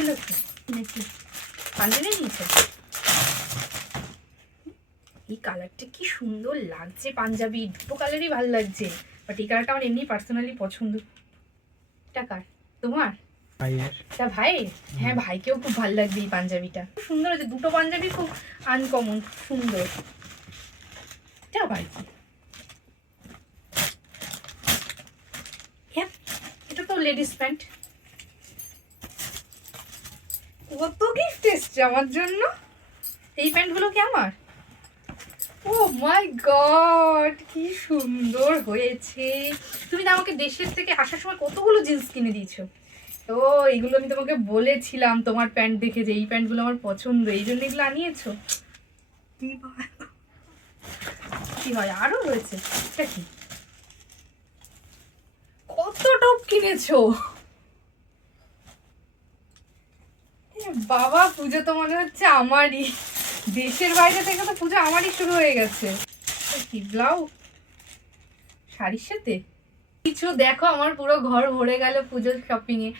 ছিল কি নাকি পাঞ্জাবি নিয়েছে? এই কালারটা কি সুন্দর লাগছে, পাঞ্জাবি দুটো কালারই ভালো লাগছে, বাট এই কালারটা আমার এমনি পার্সোনালি পছন্দ। টাকার তোমার ভাইয়ের। তা ভাই, হ্যাঁ ভাইকেও খুব ভালো লাগবে এই পাঞ্জাবিটা, সুন্দর হয়েছে, দুটো পাঞ্জাবি খুব আনকমন সুন্দর। এটা ভাই এটা তো লেডিস প্যান্ট। কত গিফট এসছে আমার জন্য, এই প্যান্টগুলো কি আমার? ও মাই গড কি সুন্দর হয়েছে। তুমি তো আমাকে দেশের থেকে আসার সময় কতগুলো জিন্স কিনে দিয়েছো, তো এইগুলো আমি তোমাকে বলেছিলাম তোমার প্যান্ট দেখে যে এই প্যান্টগুলো আমার পছন্দ, এই জন্য এগুলো আনিয়েছো। কি হয় আরো রয়েছে, এটা কি? কত টপ কিনেছো বাবা, পুজো তো মনে হচ্ছে আমারই, দেশের বাইরে থেকে তো পুজো আমারই শুরু হয়ে গেছে। কি ব্লাউজ শাড়ির সাথে কিছু, দেখো আমার পুরো ঘর ভরে গেল পুজোর শপিং এ।